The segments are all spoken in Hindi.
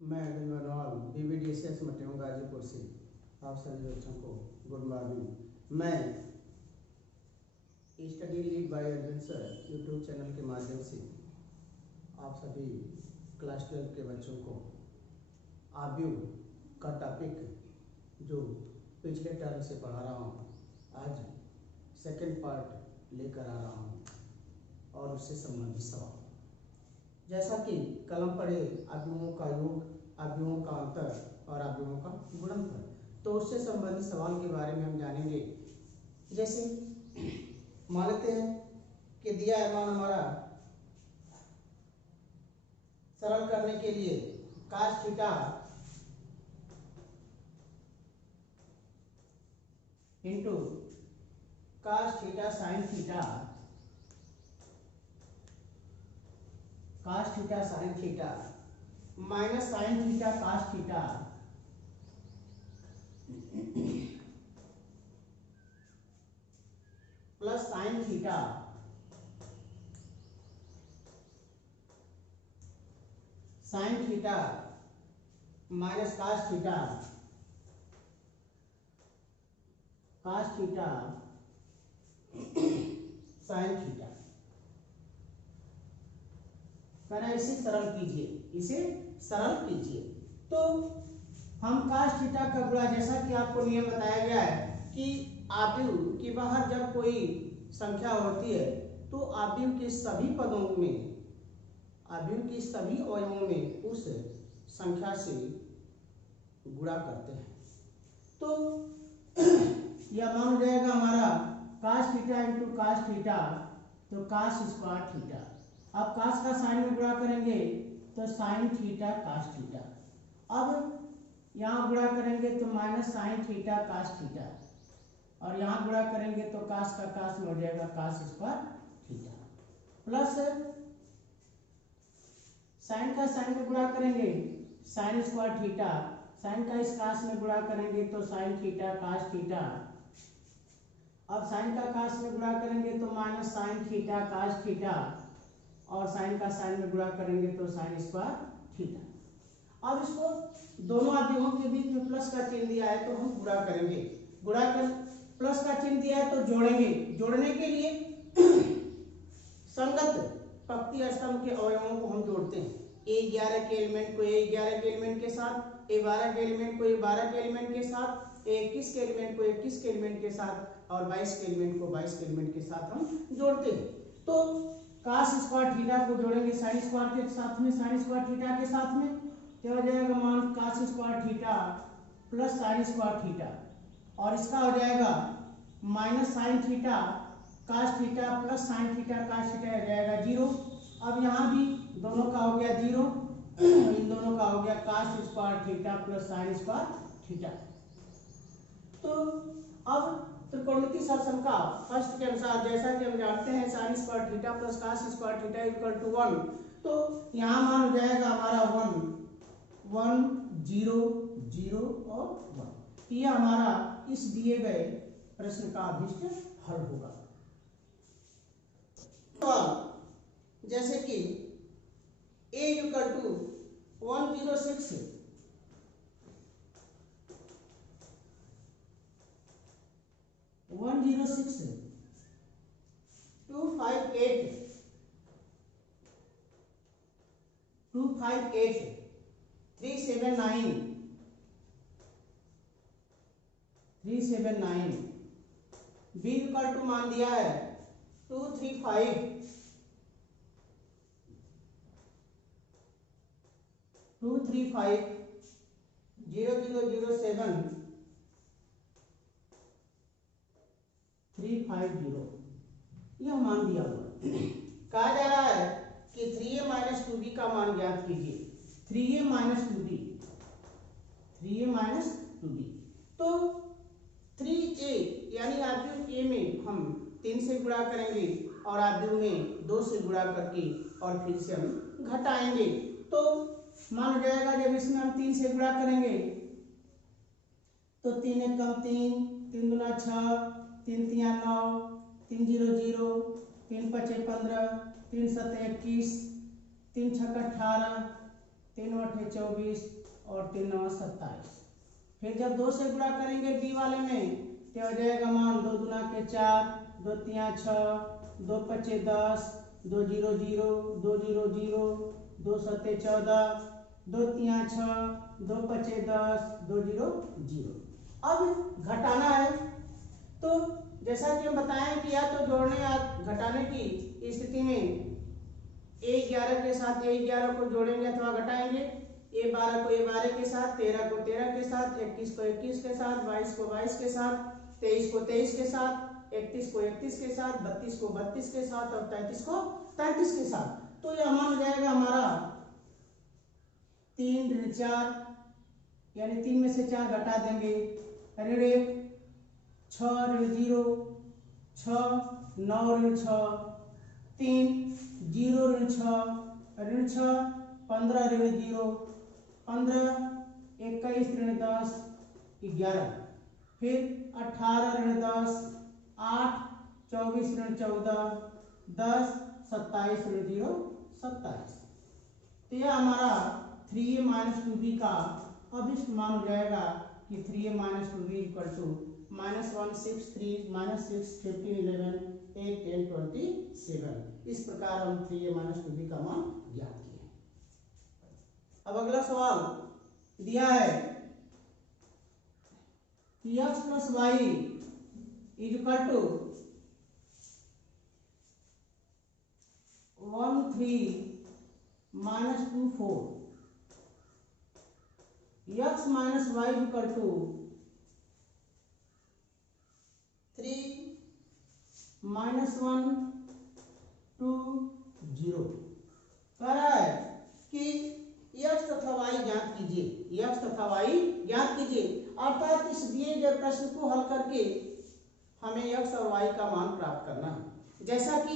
मैं अब्दुल मनवाल BBDCS मटियों गाजीपुर से आप सभी बच्चों को गुड मॉर्निंग। मैं study lead by adventure YouTube channel के माध्यम से आप सभी क्लास 12 के बच्चों को आव्यूह का टॉपिक जो पिछले टर्म से पढ़ा रहा हूँ, आज सेकंड पार्ट लेकर आ रहा हूँ और उससे संबंधित सवाल। जैसा कि कलम पढ़े आव्यूहों का योग, आव्यूहों का अंतर और आव्यूहों का गुणनफल, तो उससे संबंधित सवाल के बारे में हम जानेंगे। जैसे मान लेते हैं कि दिया है मान हमारा, सरल करने के लिए cos theta into cos theta sine theta, cos theta sine theta minus sine theta cos theta plus sine theta sine theta minus cos theta sine theta. कहना इसे सरल कीजिए, इसे सरल कीजिए। तो हम cos थीटा का गुणा, जैसा कि आपको नियम बताया गया है कि आव्यूह के बाहर जब कोई संख्या होती है तो आव्यूह के सभी पदों में, आव्यूह के सभी अवयवों में उस संख्या से गुणा करते हैं। तो यह मान हो जाएगा हमारा cos theta into cos theta, तो cos स्क्वायर थीटा। अब cos का साइन में गुणा करेंगे तो साइन थीटा cos थीटा। अब यहाँ गुणा करेंगे तो minus sine theta cos theta, और यहाँ गुणा करेंगे तो cos का cos में हो जाएगा cos square theta, plus sign का साइन में गुणा करेंगे साइन स्क्वायर थीटा, साइन का इस cos में गुणा करेंगे तो साइन थीटा cos थीटा। अब साइन का cos में गुणा करेंगे तो minus sine theta cos theta, और साइन का साइन में गुणा करेंगे तो साइन स्क्वायर थीटा। अब इसको दोनों आव्यूहों के बीच में प्लस का चिन्ह दिया है तो हम गुणा करेंगे, गुणा कर प्लस का चिन्ह दिया है तो जोड़ेंगे। जोड़ने के लिए संगत पंक्ति स्तंभ के अवयवों को हम जोड़ते हैं। A11 के एलिमेंट को A11 के एलिमेंट के साथ, A12 के एलिमेंट को A12 के एलिमेंट के साथ, A21 के एलिमेंट को 21 के एलिमेंट के साथ, और 22 के एलिमेंट को 22 के एलिमेंट के साथ हम जोड़ते हैं। तो cos स्क्वायर थीटा को जोड़ेंगे साइन स्क्वायर के साथ में, साइन स्क्वायर थीटा के साथ में, क्या हो जाएगा मान cos square theta plus sign square theta, और इसका हो जाएगा minus sine theta cos theta plus sine theta cos theta हो जाएगा 0। अब यहाँ भी दोनों का हो गया 0, इन दोनों का हो गया cos square theta plus sign square theta. तो अब त्रिकोणमितीय सरसमता फर्स्ट के अनुसार, जैसा कि हम जानते हैं sine square theta plus cos square theta equal to 1, तो यहाँ मान हो जाएगा हमारा 1 1 0 0 और 1। यह हमारा इस दिए गए प्रश्न का अभिष्ट हल होगा। तो जैसे कि a equal to 106 258 379 b equal to मान दिया है 235 0007 350, यह मान दिया हुआ। कहा जा रहा है कि 3a माइनस 2b का मान ज्ञात कीजिए। 3a माइनस 2b, तो 3a यानी आव्यूह a में हम 3 से गुणा करेंगे और आव्यूह में 2 से गुणा करके और फिर से हम घटाएंगे। तो मान हो जाएगा जब इसमें हम 3 से गुणा करेंगे तो 3 एकम 3, 3 दूना 6, 3 तिया 9, 3 0 0, 3 5 15, 3 7 21, 3 6 18, 3 × 8 24 और 3 9 27। फिर जब 2 से गुणा करेंगे बी वाले में तो हो जाएगा मान 2 दूना के 4, 2 तिया 6, 2 पचे 10, 2 0 0, 2 0 0, 2 सत्ते 14, 2 तिया 6, 2 पचे 10, 2 0 0। अब घटाना है तो जैसा कि हम बताएं कि या तो जोड़ने या घटाने की स्थिति में A11 के साथ A11 को जोड़ेंगे अथवा घटाएंगे, A12 को A12 के साथ, 13 को 13 के साथ, 21 को 21 के साथ, 22 को 22 के साथ, 23 को 23 के साथ, 31 को 31 के साथ, 32 को 32 के साथ और 33 को 33 के साथ। तो यह मान हो जाएगा हमारा 3 ऋण 4, यानी 3 में से 4 घटा देंगे, ऋण 1, 6 ऋण 0, 6 9 ऋण 6, 3 0 ऋण 6, ऋण 6 15 ऋण 0, 15 21 ऋण 10 11, फिर 18 ऋण 10, 8 24 ऋण 14, 10 27 ऋण 0 27। तो यह हमारा 3a - 2b का अभिष्ट मान हो जाएगा कि 3a - 2b = -163 -6 15 11 8 10 27। इस प्रकार हम 3a - 2b का मान ज्ञात किए। अब अगला सवाल दिया है कि x + y = 1 3 - 2 4। x - y = 3 - 1 2 0। कह रहा है कि x तथा y ज्ञात कीजिए, x तथा y ज्ञात कीजिए। अर्थात इस दिए गए प्रश्न को हल करके हमें x और y का मान प्राप्त करना है। जैसा कि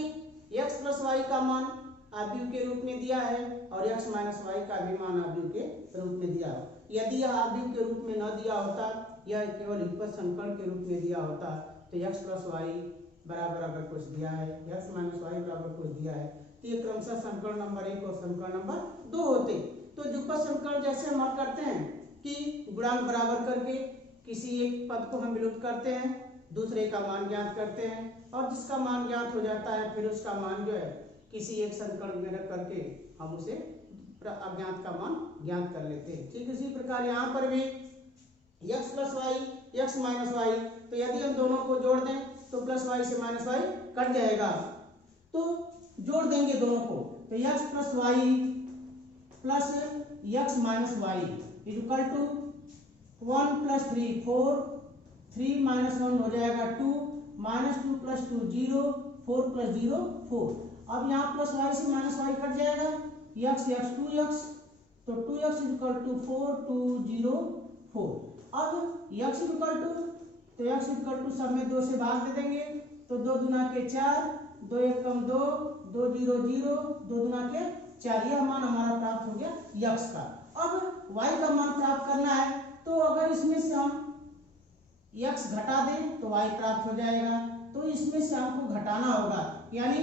x + y का मान आव्यूह के रूप में दिया है और x - y का भी मान आव्यूह के रूप में दिया है। यदि यह आव्यूह के रूप में न दिया होता, यह केवल युगपत समीकरण के रूप में दिया होता, तो x + y बराबर अगर कुछ दिया है, x - y बराबर कुछ दिया है, तो ये क्रमशः समीकरण नंबर 1 और समीकरण नंबर 2 होते। तो युगपत समीकरण जैसे हम हल करते हैं कि गुणांक बराबर करके किसी एक पद को हम विलुप्त करते हैं, दूसरे का मान ज्ञात करते हैं और जिसका मान ज्ञात हो जाता है फिर उसका मान जो है किसी एक समीकरण में रख करके हम उसे अज्ञात का मान ज्ञात कर लेते हैं। ठीक इसी प्रकार यहाँ पर भी x + y x - y, तो यदि हम दोनों को जोड़ दें तो +y से -y कट जाएगा, तो जोड़ देंगे दोनों को, तो x + y plus x - y = 1 + 3 4, 3 - 1 हो जाएगा 2, -2 + 2 0, 4 + 0 4। अब यहाँ +y से -y कट जाएगा, x 2x, तो 2x = 4 2 0 4। अब x = सब में 2 से भाग दे देंगे, तो 2 दूना के 4, 2 1 कम 2, 2 0 0, 2 दूना के 4। यह मान हमारा प्राप्त हो गया x का। अब y का मान प्राप्त करना है, तो अगर इसमें से हम x घटा दें तो y प्राप्त हो जाएगा, तो इसमें से हमको घटाना होगा, यानी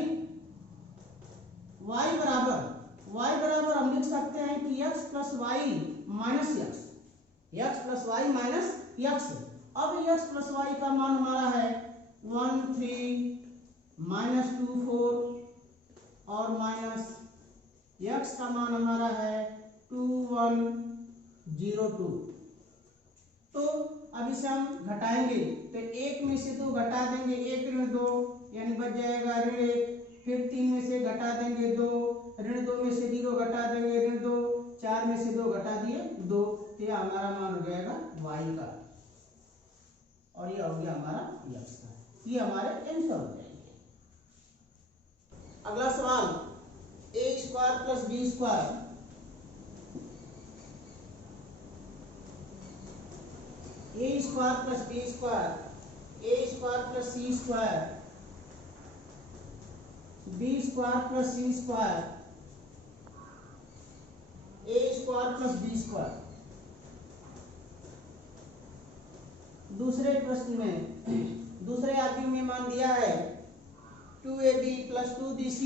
y बराबर हम लिख सकते हैं कि x + y - x, x + y - x। अब x + y का मान हमारा है 1 3 -2 4 और माइनस x का मान हमारा है 2 1 0 2। तो अब इसे हम घटाएंगे, तो 1 में से 2 घटा देंगे, 1 ऋण 2 यानी बच जाएगा ऋण 1, फिर 3 में से घटा देंगे 2, ऋण 2 में से 0 घटा देंगे ऋण 2, 4 में से 2 घटा दिए 2, तो यह हमारा मान हो जाएगा y का और यह हो गया हमारा x का। ये हमारे आंसर हो जाएंगे। अगला सवाल a² + b² a² + b² a² + c² b² + c² a² + b²। दूसरे प्रश्न में दूसरे आव्यूह में मान दिया है 2ab + 2bc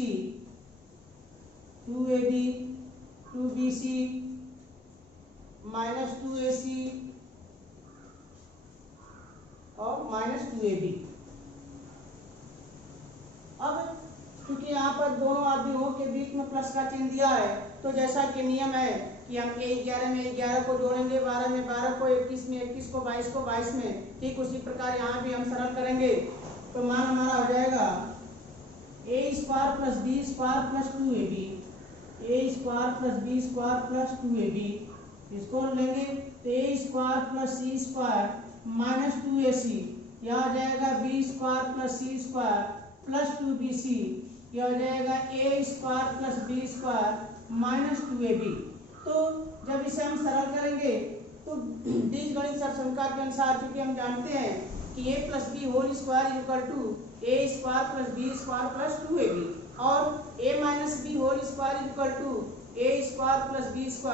2ab 2bc -2ac और -2ab। अब क्योंकि यहाँ पर दोनों आदमियों के बीच में प्लस का चिन्ह दिया है, तो जैसा कि नियम है कि हम A11 में 11 को जोड़ेंगे, 12 में 12 को, 21 में 21 को, 22 को 22 में, ठीक उसी प्रकार यहाँ भी हम सरल करेंगे। तो मान हमारा हो जाएगा a² plus b² plus 2ab, a² plus b² plus 2ab। इसको लेंगे तो a² plus c² minus 2ac, यह आ जाएगा b² plus c² plus 2bc, यह हो जाएगा a² plus b² minus 2ab। तो जब इसे हम सरल करेंगे तो बीजगणित सरसंख्या के अनुसार, क्योंकि हम जानते हैं कि a plus B whole square is equal to a² plus b² plus 2ab और a minus B whole square is equal to a² plus b²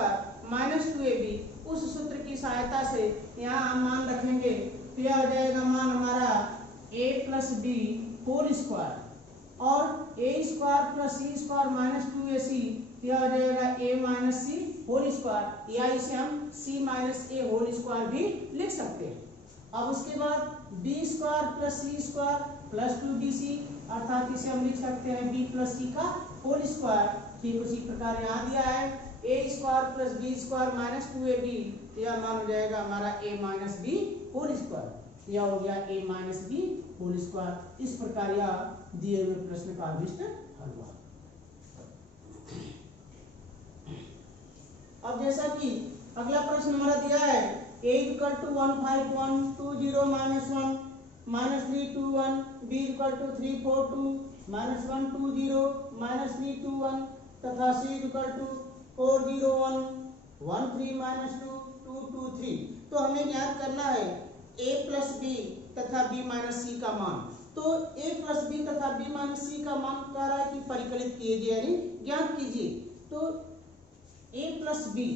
minus 2ab, उस सूत्र की सहायता से यहाँ हम मान रखेंगे तो यह हो जाएगा मान हमारा a plus B whole square और a² plus c² minus 2ac, यह हो जाएगा a minus C whole square, या इसे हम c minus a whole square भी लिख सकते हैं। अब उसके बाद b² plus c² plus 2bc, अर्थात इसे हम लिख सकते हैं b प्लस c का होल स्क्वायर। ठीक उसी प्रकार यहाँ दिया है a² plus b² minus 2ab, यह मान हो जाएगा हमारा a minus b whole square, यह हो गया a minus b whole square. इस प्रकार यह दिए हुए प्रश्न का अभिष्ट हल हुआ। अब जैसा कि अगला प्रश्न हमारा दिया है a equal to 15120 minus 1 minus 321, b equal to 342 minus 120 minus 321 तथा c इक्वल टू 40113 माइनस 2223। तो हमें ज्ञात करना है a प्लस बी तथा b माइनस सी का मान। तो a प्लस बी तथा b माइनस सी का मान कह रहा है कि परिकलित कीजिए, यानी ज्ञात कीजिए। तो a प्लस बी,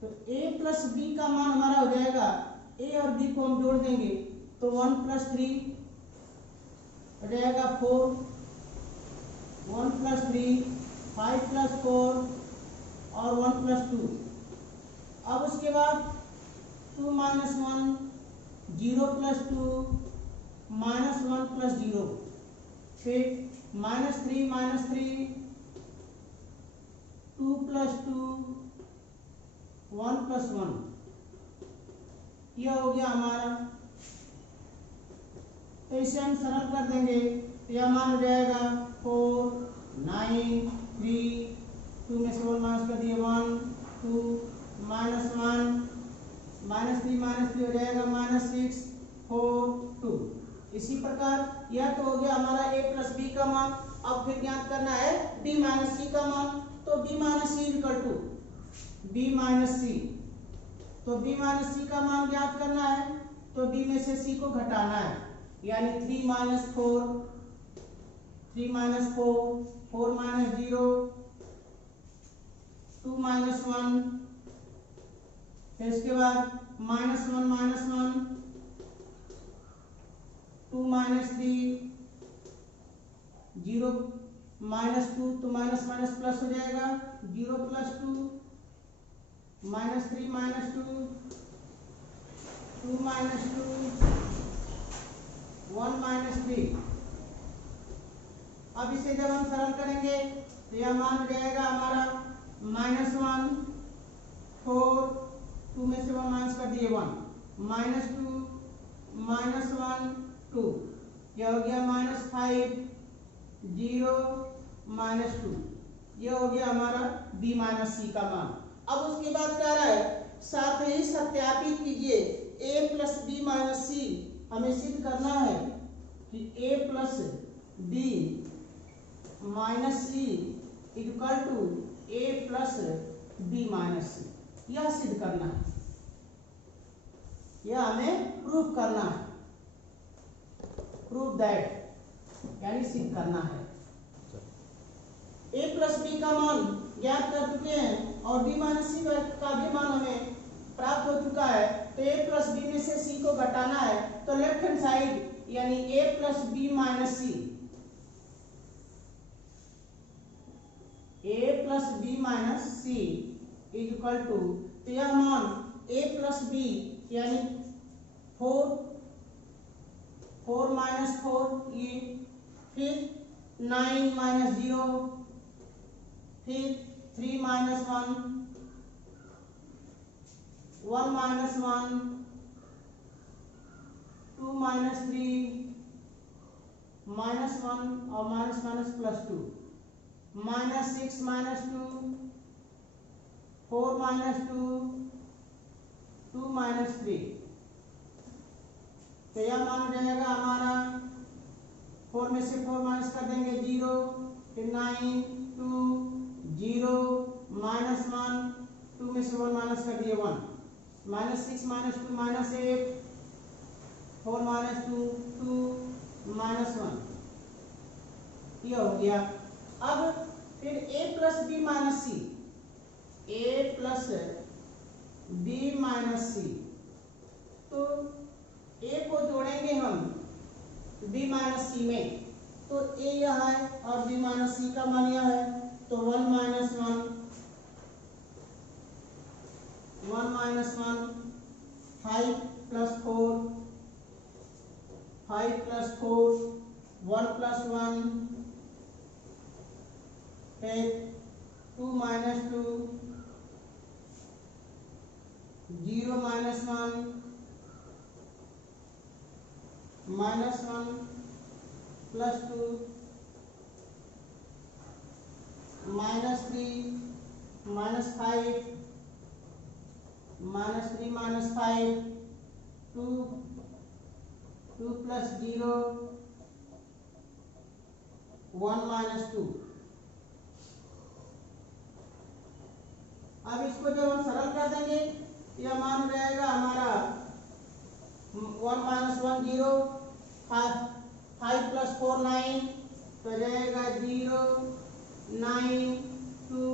तो a प्लस बी का मान हमारा हो जाएगा, a और b को हम जोड़ देंगे तो 1 प्लस 3 हो जाएगा 4, 1 प्लस 3 5 प्लस 4 और 1 प्लस 2। अब उसके बाद 2 माइनस 1 0 प्लस 2 माइनस 1 प्लस 0, फिर माइनस 3 2 प्लस 2 1 प्लस 1, यह हो गया हमारा। तो इसे हम सरल कर देंगे तो यह मान हो जाएगा 4 9 3, 2 में से 1 माइनस कर दिए 1 2 माइनस 1 माइनस 3 हो जाएगा माइनस 6 4 2। इसी प्रकार यह तो हो गया हमारा a प्लस बी का मान। अब फिर ज्ञात करना है b माइनस सी का मान। तो b minus c equal to b minus c, तो b माइनस सी का मान ज्ञात करना है तो b में से c को घटाना है, यानी 3 माइनस 4 3 माइनस 4 4 माइनस 0 2 माइनस 1, फिर इसके बाद माइनस 1 2 माइनस 3 0 माइनस 2, तो माइनस माइनस प्लस हो जाएगा 0 plus 2 minus 3 minus 2 2 minus 2 1 minus 3। अब इसे जब हम सरल करेंगे तो यह मान हो जाएगा हमारा माइनस 1 4 2 में से 1 माइनस कर दिए 1 माइनस 2 माइनस 1 2, यह हो गया माइनस 5 0 माइनस 2, यह हो गया हमारा b माइनस सी का मान। अब उसके बाद कह रहा है साथ ही सत्यापित कीजिए a plus B minus c. हमें सिद्ध करना है कि a plus B minus c equal to a plus B minus c, यह सिद्ध करना है, यह हमें प्रूफ करना है, प्रूफ दैट यानी सिद्ध करना है। a प्लस बी का मान ज्ञात कर चुके हैं और b माइनस सी का भी मान हमें प्राप्त हो चुका है। तो a प्लस बी में से c को घटाना है, तो लेफ्ट हैंड साइड यानी a plus B minus C, a plus B minus C is equal to तो यह मान a प्लस बी यानी 4 माइनस 4 ये, फिर 9 माइनस 0, फिर 3 माइनस 1, 1 माइनस 1, 2 माइनस 3, माइनस 1 और minus minus plus 2, minus 6 minus 2, 4 minus 2, 2 minus 3। तो यह मान हो जाएगा हमारा 4 में से 4 माइनस कर देंगे 0, फिर 9, 2, 0, माइनस 1, 2 में से 1 माइनस कर दिए 1, minus 6 minus 2 minus 8, 4 minus 2, 2 minus 1, ये हो गया। अब फिर a plus B minus C, a plus B minus c, तो a को जोड़ेंगे हम b माइनस सी में, तो a यह है और b माइनस सी का मान यह है, तो 1 minus 1, 1 minus 1, 5 plus 4, 5 plus 4, 1 plus 1, फिर 2 minus 2, 0 minus 1, minus 1 plus 2, minus 3, minus 5, minus 3 minus 5, 2, 2 plus 0, 1 minus 2। अब इसको जब हम सरल कर देंगे, यह मान हो जाएगा हमारा 1 माइनस 1 0, 5 प्लस 4 9, तो जाएगा 0, 9, 2,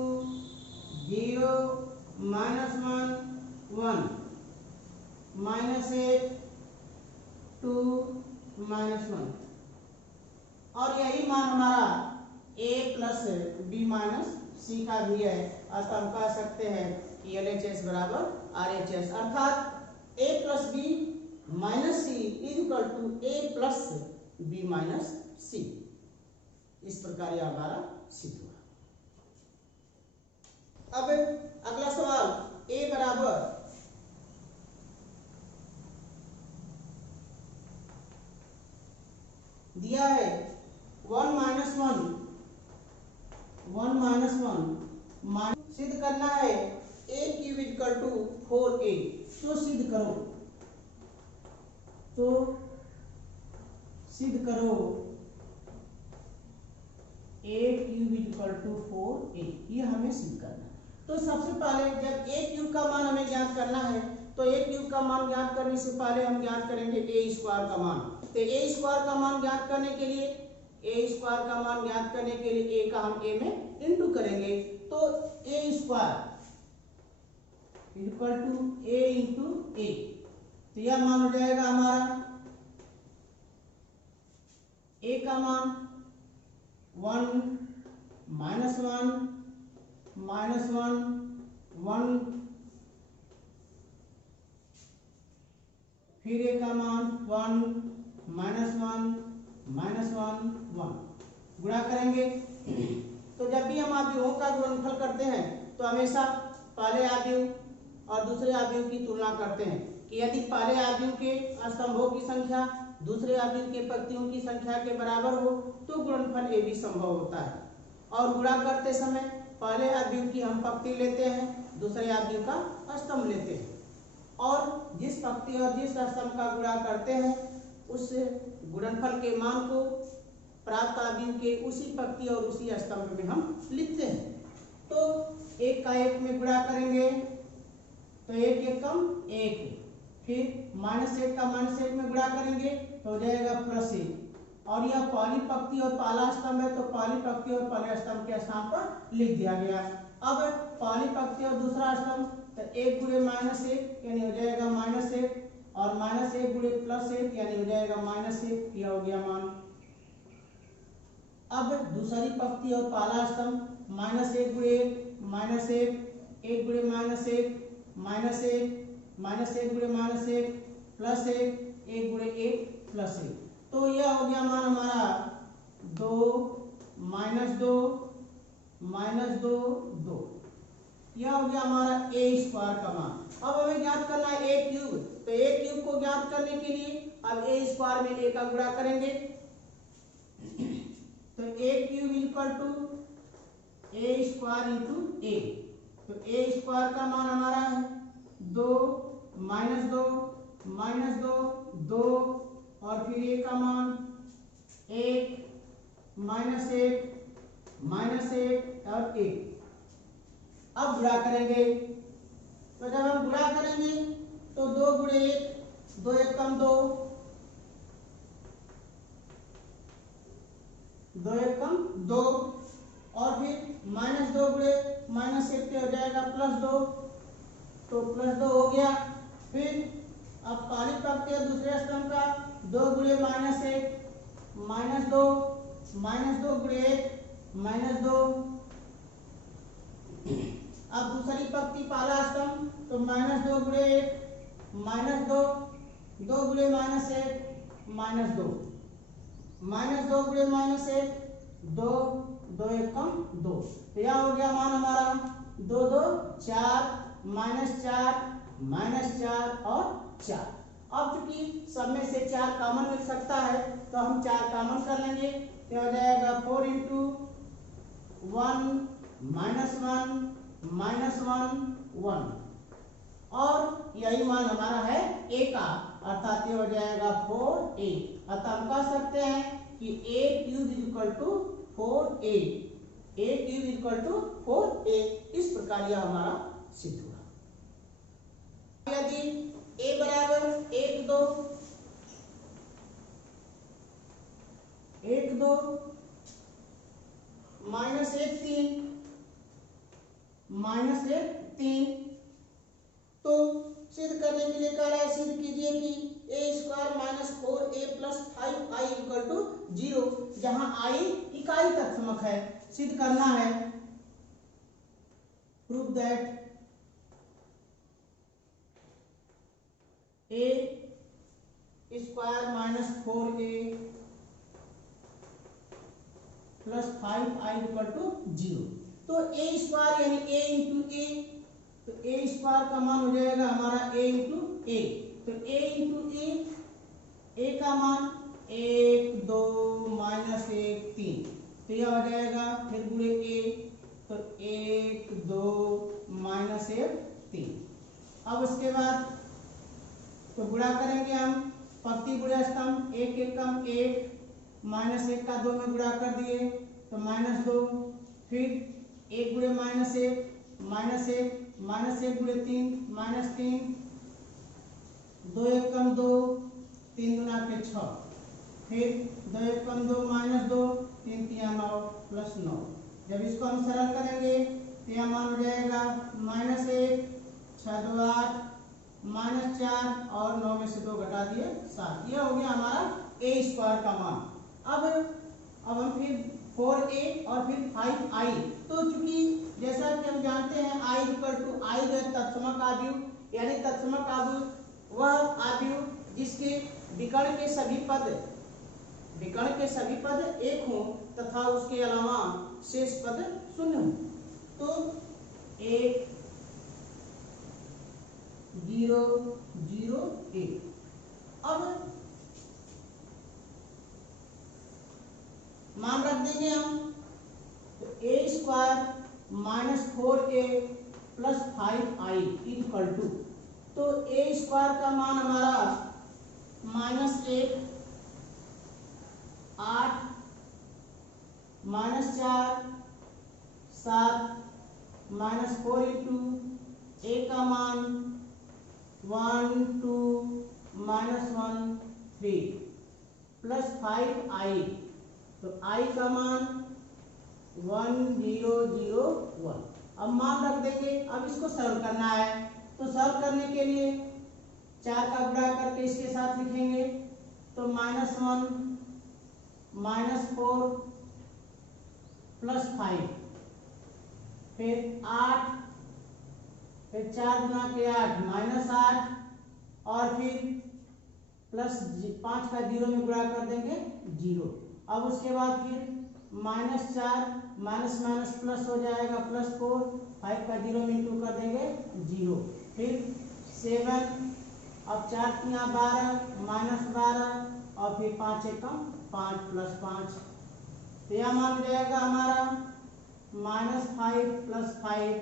0, माइनस 1, 1, माइनस 8, 2, माइनस 1, और यही मान हमारा a प्लस बी माइनस सी का भी है। अतः हम कह सकते हैं कि LHS बराबर RHS, अर्थात a plus B minus C is equal to a plus B minus c. इस प्रकार यह हमारा सिद्ध हुआ। अब अगला सवाल, a बराबर दिया है 1 माइनस 1, 1 माइनस 1 सिद्ध करना है a cube equal to 4a, तो सिद्ध करो, तो सिद्ध करो a cube equal to 4a, ये हमें सिद्ध करना है। तो सबसे पहले जब a क्यूब का मान हमें ज्ञात करना है, तो a क्यूब का मान ज्ञात करने से पहले हम ज्ञात करेंगे a स्क्वायर का मान। तो a स्क्वायर का मान ज्ञात करने के लिए, a स्क्वायर का मान ज्ञात करने के लिए a का हम a में इंटू करेंगे, तो a square equal to a into a, तो यह मान हो जाएगा हमारा a का मान 1 माइनस 1 माइनस 1 1, फिर a का मान 1 माइनस 1 माइनस 1 1, गुणा करेंगे। तो जब भी हम आव्यूहों का गुणनफल करते हैं तो हमेशा पहले आव्यूह और दूसरे आव्यूह की तुलना करते हैं कि यदि पहले आव्यूह के स्तंभों की संख्या दूसरे आव्यूह के पंक्तियों की संख्या के बराबर हो तो गुणनफल a भी संभव होता है। और गुणा करते समय पहले आव्यूह की हम पंक्ति लेते हैं, दूसरे आव्यूह का स्तंभ लेते हैं, और जिस पंक्ति और जिस स्तंभ का गुणा करते हैं उस गुणनफल के मान को प्राप्त आव्यूह के उसी पंक्ति और उसी स्तंभ में हम लिखते हैं। तो एक का एक में गुणा करेंगे तो एक एक कम एक, फिर माइनस एक का माइनस एक में गुणा करेंगे तो हो जाएगा प्लस एक, और यह पहली पंक्ति और पहला स्तंभ है तो पहली पंक्ति और पहले स्तंभ के स्थान पर लिख दिया गया। अब पहली पंक्ति और दूसरा स्तंभ, तो एक गुणे माइनस एक यानी हो जाएगा माइनस एक, और माइनस एक गुणे प्लस एक यानी हो जाएगा माइनस एक, यह हो गया मान। अब दूसरी पंक्ति और पहला स्तंभ, माइनस एक गुणे एक माइनस एक, एक गुणे माइनस एक माइनस एक गुणे माइनस एक प्लस एक गुणे एक प्लस एक। तो यह हो गया मान हमारा 2 माइनस दो 2। यह हो गया हमारा ए स्क्वायर का मान। अब हमें ज्ञात करना है ए क्यूब। तो ए क्यूब को ज्ञात करने के लिए अब ए स्क्वायर में ए का गुणा करेंगे। तो a cube equal to a square into a. तो ए स्क्वायर का मान हमारा है 2 माइनस दो और फिर ए का मान 1 माइनस एक और 1। अब गुणा करेंगे। तो जब हम गुणा करेंगे तो 2 गुणे 1 2 1 कम 2 2 1 कम 2 और फिर माइनस 2 गुणे माइनस 1 पे हो जाएगा प्लस 2। तो प्लस 2 हो गया। फिर अब पानी पकते हैं दूसरे स्तंभ का 2 गुणे माइनस 1 माइनस 2 गुणे 1 माइनस 2। अब दूसरी पंक्ति पहला स्तंभ तो माइनस 2 गुणे 1 माइनस 2 गुणे माइनस 1 माइनस 2 गुणे माइनस 1 2 2 1 कम 2। तो यह हो गया मान हमारा 2 2 4 माइनस 4 और 4। अब चूंकि सब में से 4 कॉमन मिल सकता है तो हम 4 कॉमन कर लेंगे। तो हो जाएगा 4 इंटू 1 माइनस 1 और यही मान हमारा है a का, अर्थात ये हो जाएगा 4a। अतः हम कह सकते हैं कि a cube equal to 4a। इस प्रकार यह हमारा सिद्ध हुआ। यदि a बराबर 1 2 माइनस 1 3 तो सिद्ध करने के लिए कह रहा है सिद्ध कीजिए कि a square minus 4a plus 5i equal to 0, जहां i इकाई तत्समक है। सिद्ध करना है prove that a square minus 4a plus 5i equal to 0। तो a स्क्वायर यानी a इंटू a, तो a स्क्वायर का मान हो जाएगा हमारा a इंटू a। तो a इंटू a का मान 1 2 माइनस 1 3। तो यह हो जाएगा फिर गुणे a, तो 1 2 माइनस 1 3। अब उसके बाद तो गुणा करेंगे हम पंक्ति गुणा स्तंभ 1 1 कम 1 माइनस 1 का 2 में गुणा कर दिए तो माइनस 2। फिर 1 गुणे माइनस 1 गुणे 3 माइनस 3 2 1 कम 2 3 गुना के 6। फिर 2 1 कम 2 माइनस 2 3 3 9 प्लस 9। जब इसको हम सरल करेंगे तो यह मान हो जाएगा माइनस 1 6 2 8 माइनस 4 और 9 में से 2 घटा दिए 7। यह हो गया हमारा a स्क्वायर का मान। अब हम फिर 4a और फिर 5i। तो चूंकि जैसा कि हम जानते हैं i इक्वल टू i है तत्समक आव्यूह, यानी तत्समक आव्यूह वह आव्यूह जिसके विकर्ण के सभी पद 1 हो तथा उसके अलावा शेष पद 0 हो। तो 1 0 0 1। अब मान रख देंगे हम तो a square minus 4a plus 5i equal to, तो a स्क्वायर का मान हमारा minus 1 8 minus 4 7 minus 4 into a का मान 1 2 माइनस 1 3 प्लस 5i। तो i का मान 1 0 0 1। अब मान रख देंगे। अब इसको सरल करना है तो सरल करने के लिए 4 का गुणा करके इसके साथ लिखेंगे तो माइनस 1 माइनस 4 प्लस 5 फिर 8 फिर 4 गुना के 8 -8 और फिर प्लस 5 का 0 में गुणा कर देंगे 0। अब उसके बाद फिर -4 माइनस माइनस प्लस हो जाएगा +4, 5 का 0 में इंटू कर देंगे 0। फिर 7, अब 4 × 12 -12 और फिर 5 एकम 5 + 5, तो यह मान हो जाएगा हमारा -5 + 5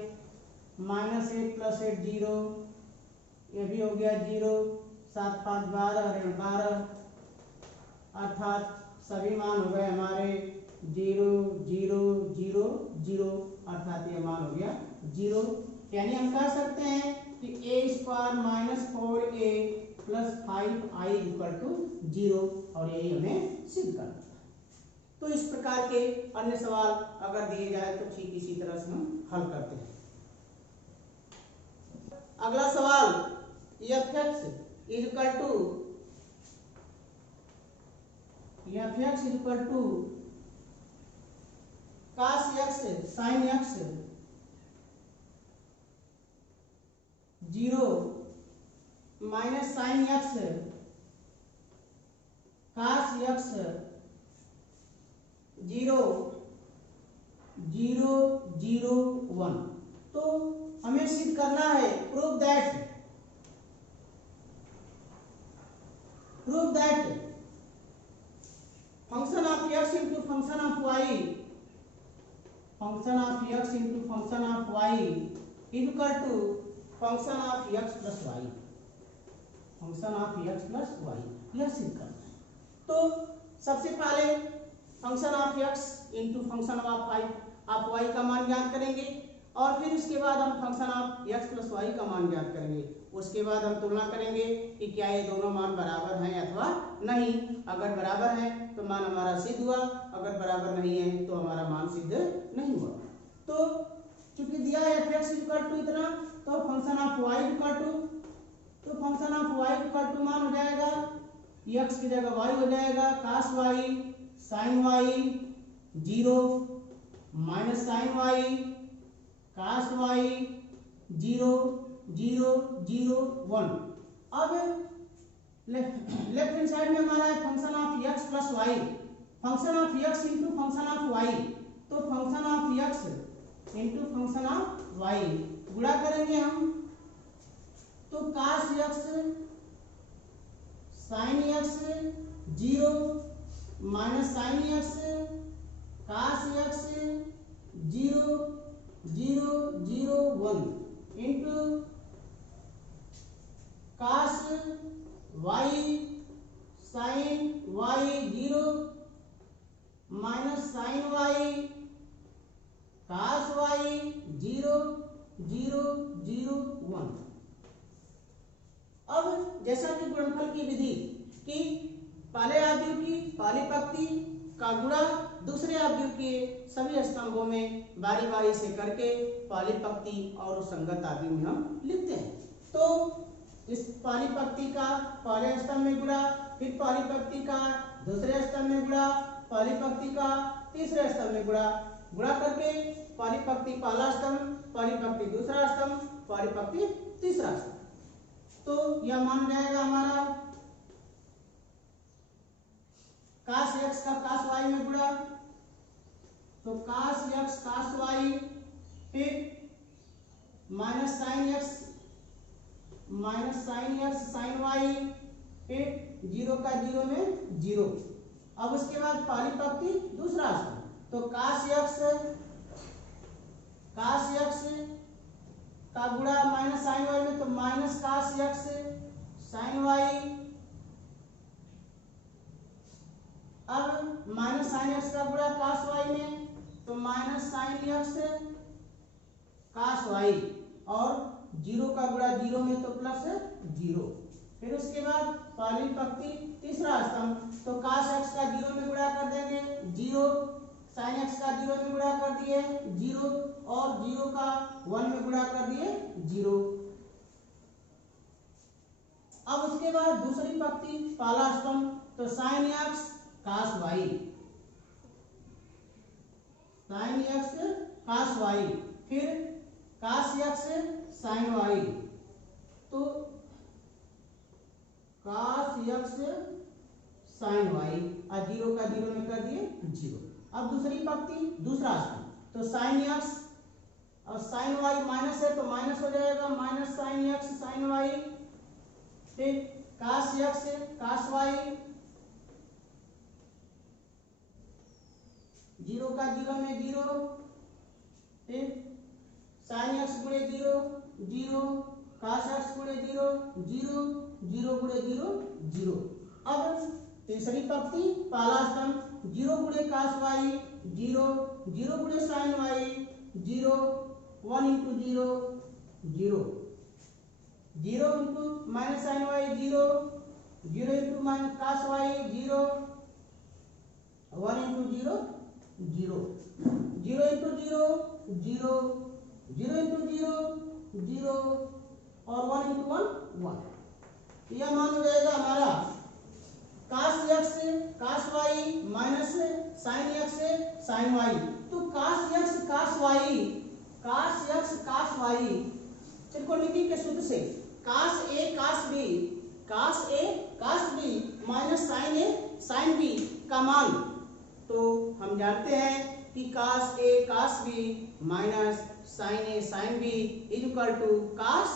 -8 + 8 0, ये भी हो गया 0, 7 × 5 12 और 12, अर्थात सभी मान हो गए हमारे 0 0 0 0, अर्थात ये मान हो गया 0। यानी हम कह सकते हैं कि a² - 4a + 5i = 0, और यही हमें सिद्ध करना है। तो इस प्रकार के अन्य सवाल अगर दिए जाए तो ठीक इसी तरह से हम हल करते हैं। अगला सवाल f(x) = cos x sin x 0 - sin x cos x 0 0 0 1। तो हमें सिद्ध करना है prove that function of x into function of y function of x into function of y equal to function of x plus y function of x plus y, यह सिद्ध करना है। तो सबसे पहले function of x into function of y का मान ज्ञात करेंगे, और फिर उसके बाद हम function of x plus y का मान ज्ञात करेंगे। उसके बाद हम तुलना करेंगे कि क्या ये दोनों मान बराबर हैं अथवा नहीं। अगर बराबर हैं तो मान हमारा सिद्ध हुआ, अगर बराबर नहीं है तो हमारा मान सिद्ध नहीं हुआ। तो चूंकि दिया है f(x) = इतना, तो फंक्शन ऑफ y = मान हो जाएगा x की जगह y हो जाएगा cos y sin y 0 - sin y cos y 0 0 0 1। अब लेफ्ट हैंड साइड में हमारा है function of x plus y, function of x into function of y, तो function of x into function of y गुणा करेंगे हम, तो cos x sin x 0 - sin x cos x 0 0 0 1 into cos y sin y 0 - sin y cos y 0 0 0 1। अब जैसा कि गुणनफल की विधि कि पहले आव्यूह की पहली पंक्ति का गुणा दूसरे आव्यूह के सभी स्तंभों में बारी बारी से करके पहली पंक्ति और संगत आव्यूह में हम लिखते हैं। तो इस पहली पंक्ति का पहले स्तंभ में गुणा, फिर पहली पंक्ति का दूसरे स्तंभ में गुणा, पहली पंक्ति का तीसरे स्तंभ में गुणा करके पहली पंक्ति पहला स्तंभ, पहली पंक्ति दूसरा स्तंभ, पहली पंक्ति तीसरा स्तंभ। तो यह मान जाएगा हमारा cos x का cos y में गुणा, तो cos x cos y, फिर minus sin x sin y, फिर 0 का 0 में 0। अब उसके बाद पहली पंक्ति दूसरा स्तंभ, तो cos x का गुणा माइनस sin y में, तो minus cos x sin y, अब माइनस sin x का गुणा cos y में, तो minus sin x cos y, और 0 का गुणा 0 में तो प्लस 0। फिर उसके बाद पहली पंक्ति तीसरा स्तंभ, तो cos x का 0 में गुणा कर देंगे 0, sin x का 0 में गुणा कर दिए 0, और 0 का 1 में गुणा कर दिए 0। अब उसके बाद दूसरी पंक्ति पहला स्तंभ, तो sin x cos y, sin x cos y, फिर cos x sin y, तो cos x sin y और जीरो का जीरो में कर दिए जीरो। अब दूसरी पंक्ति दूसरा स्तंभ, तो sin x और sin y माइनस है तो माइनस हो जाएगा, minus sin x sin y, फिर cos x cos y, zero का जीरो में जीरो, फिर sin x गुणे जीरो जीरो, cos x गुणे जीरो जीरो, जीरो गुणे जीरो जीरो। अब तीसरी पंक्ति पहला स्तंभ, जीरो गुणे cos y जीरो, जीरो गुणे sin y zero, 1 into zero zero, zero into minus sin y zero, zero into minus cos y zero, 1 into zero zero, zero into zero zero, zero into zero zero और 1 इंटू 1 1। यह मान हो जाएगा हमारा cos x cos y minus sin x sin y। तो cos x cos y, cos x cos y त्रिकोणमिति के सूत्र से cos a cos b, cos a cos b minus sin a sin b का मान, तो हम जानते हैं कि cos a cos b minus sin a sin b is equal to cos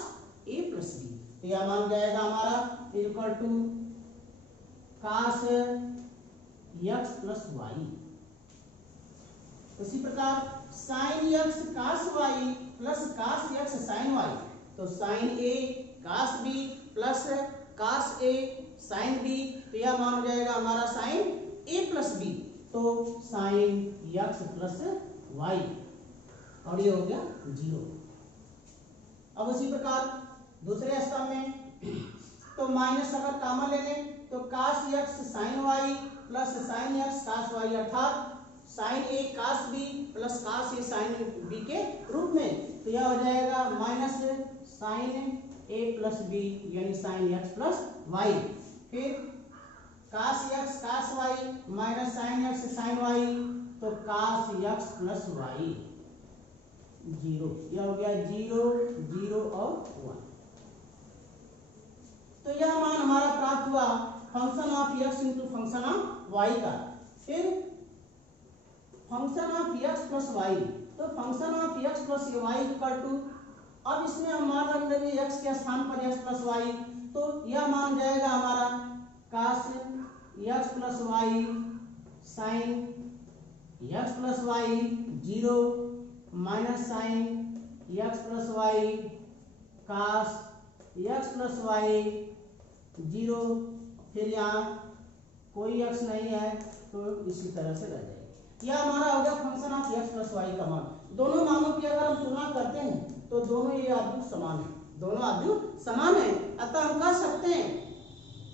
a plus b। तो यह मान जाएगा हमारा is equal to cos x plus y। उसी प्रकार sin x cos y plus cos x sin y, तो sin a cos b plus cos a sin b, तो यह मान हो जाएगा हमारा sin a प्लस b, तो sin x प्लस y और ये हो गया जीरो। अब उसी प्रकार दूसरे स्तंभ में, तो माइनस अगर कॉमन ले लें तो cos x sin y plus sin x cos y, अर्थात sin a cos b plus cos a sin b के रूप में, तो यह हो जाएगा minus sin a plus b यानी sin x प्लस y, फिर cos x cos y minus sin x sin y, तो cos x plus y zero, यह हो गया जीरो जीरो और 1। तो यह मान हमारा प्राप्त हुआ function of x into function of y का। फिर function of x plus y, तो function of x plus y equal to, अब इसमें हम मान रख देंगे x के स्थान पर x प्लस y, तो यह मान जाएगा हमारा cos x plus y sin x plus y zero, minus sin x plus y cos x plus y zero, फिर यहाँ कोई x नहीं है तो इसी तरह से रह जाएगा। यह हमारा हो गया function of x plus y का मान। दोनों मानों की अगर हम तुलना करते हैं तो दोनों ये आव्यूह समान है, दोनों आव्यूह समान है, अतः हम कह सकते हैं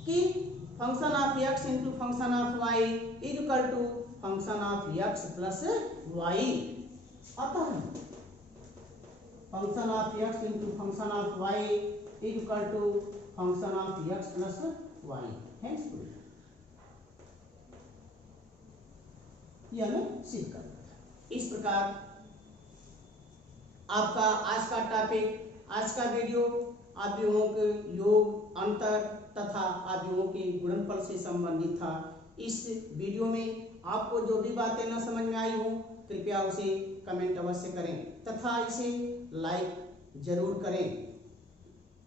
कि function of x into function of y is equal to function of x plus y। अतः function of x into function of y is equal to function of x plus y। Thanks to यह हमें सिद्ध करना था। इस प्रकार आपका आज का टॉपिक, आज का वीडियो आव्यूहों के योग, अंतर तथा आव्यूहों के गुणनफल से संबंधित था। इस वीडियो में आपको जो भी बातें न समझ में आई हो कृपया उसे कमेंट अवश्य करें तथा इसे लाइक जरूर करें।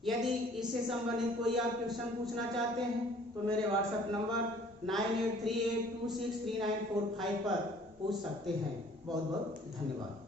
यदि इससे संबंधित कोई आप क्वेश्चन पूछना चाहते हैं तो मेरे व्हाट्सएप नंबर 9838263945 पर पूछ सकते हैं। बहुत बहुत धन्यवाद।